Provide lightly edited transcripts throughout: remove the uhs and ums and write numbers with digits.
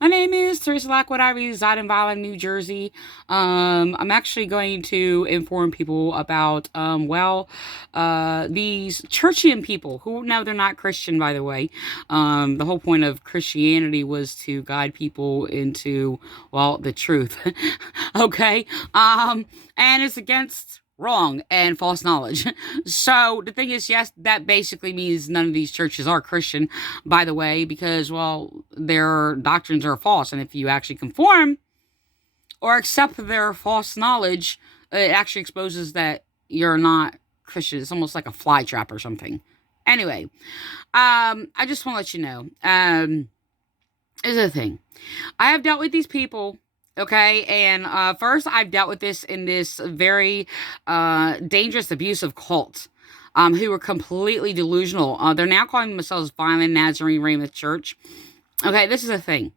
My name is Teresa Lockwood. I reside in Vineland, New Jersey. I'm actually going to inform people about, these churchian people who, no, they're not Christian, by the way. The whole point of Christianity was to guide people into, well, the truth. Okay. And it's against wrong and false knowledge. So the thing is, yes, that basically means none of these churches are Christian, by the way, because, well, their doctrines are false. And if you actually conform or accept their false knowledge, it actually exposes that you're not Christian. It's almost like a fly trap or something. Anyway, I just want to let you know, is the thing. I have dealt with these people. Okay, and first I've dealt with this in this very dangerous, abusive cult, who were completely delusional. They're now calling themselves Vineland, Nazarene, Ramoth Church. Okay, this is a thing.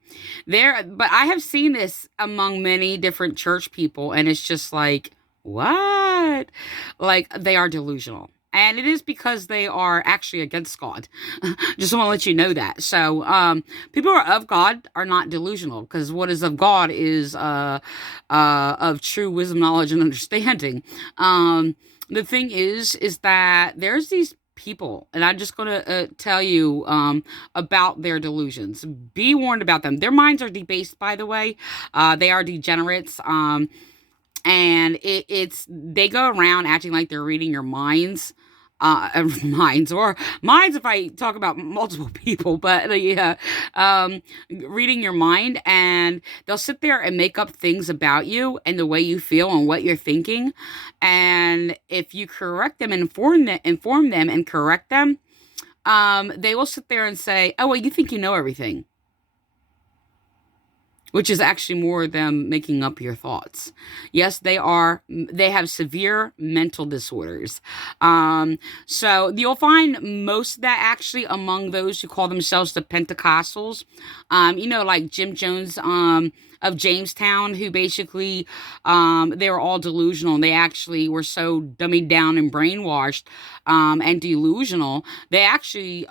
But I have seen this among many different church people, and it's just like, what? Like, they are delusional. And it is because they are actually against God. Just want to let you know that. So, people who are of God are not delusional, because what is of God is of true wisdom, knowledge, and understanding. The thing is that there's these people, and I'm just going to tell you about their delusions. Be warned about them. Their minds are debased, by the way. They are degenerates. And it's they go around acting like they're reading your minds if I talk about multiple people, but yeah, reading your mind, and they'll sit there and make up things about you and the way you feel and what you're thinking. And if you correct them and inform them and correct them, they will sit there and say, oh, well, you think you know everything, which is actually more them making up your thoughts. Yes, they have severe mental disorders. So you'll find most of that actually among those who call themselves the Pentecostals. Like Jim Jones, of Jamestown, who basically, they were all delusional, and they actually were so dummied down and brainwashed, and delusional. They actually,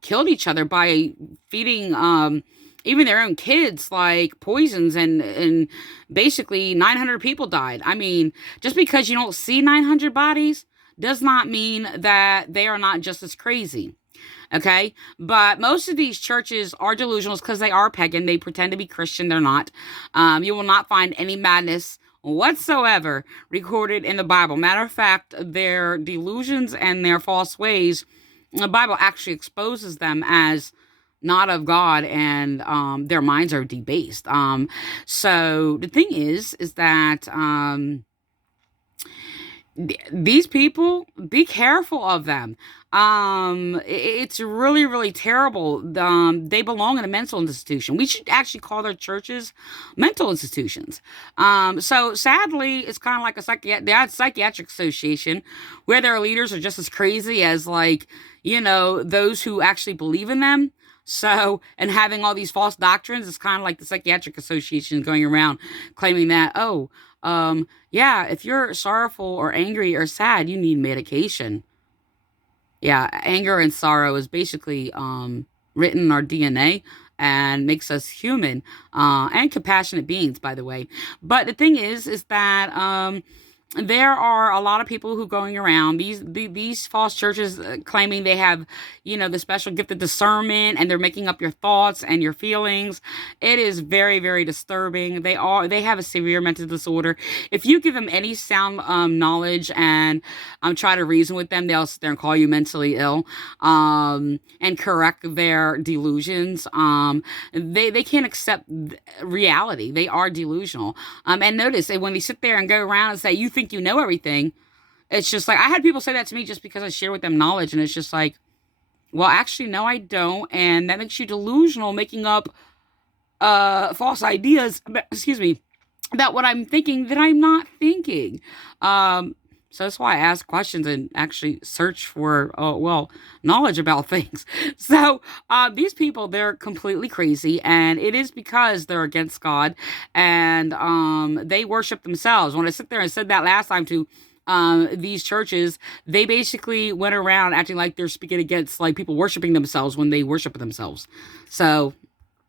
killed each other by feeding, even their own kids, like, poisons, and basically 900 people died. I mean, just because you don't see 900 bodies does not mean that they are not just as crazy. Okay, but most of these churches are delusional because they are pagan. They pretend to be Christian. They're not. You will not find any madness whatsoever recorded in the Bible. Matter of fact, their delusions and their false ways, the Bible actually exposes them as not of God, and their minds are debased. So the thing is that these people, be careful of them. It's really, really terrible. They belong in a mental institution. We should actually call their churches mental institutions. So sadly, it's kind of like a psychiatric association, where their leaders are just as crazy as, like, those who actually believe in them. So, and having all these false doctrines, is kind of like the psychiatric association going around claiming that, oh, yeah, if you're sorrowful or angry or sad, you need medication. Yeah, anger and sorrow is basically, written in our DNA, and makes us human, and compassionate beings, by the way. But the thing is that, there are a lot of people who going around these false churches, claiming they have, the special gift of discernment, and they're making up your thoughts and your feelings. It is very, very disturbing. They have a severe mental disorder. If you give them any sound knowledge, and try to reason with them, they'll sit there and call you mentally ill, and correct their delusions. They can't accept reality. They are delusional. And notice that when they sit there and go around and say, you think you know everything, it's just like, I had people say that to me just because I share with them knowledge, and it's just like, well, actually, no, I don't. And that makes you delusional, making up false ideas, excuse me, about what I'm thinking that I'm not thinking. So that's why I ask questions and actually search for, knowledge about things. So, these people, they're completely crazy, and it is because they're against God, and they worship themselves. When I sit there and said that last time to these churches, they basically went around acting like they're speaking against, like, people worshiping themselves when they worship themselves. So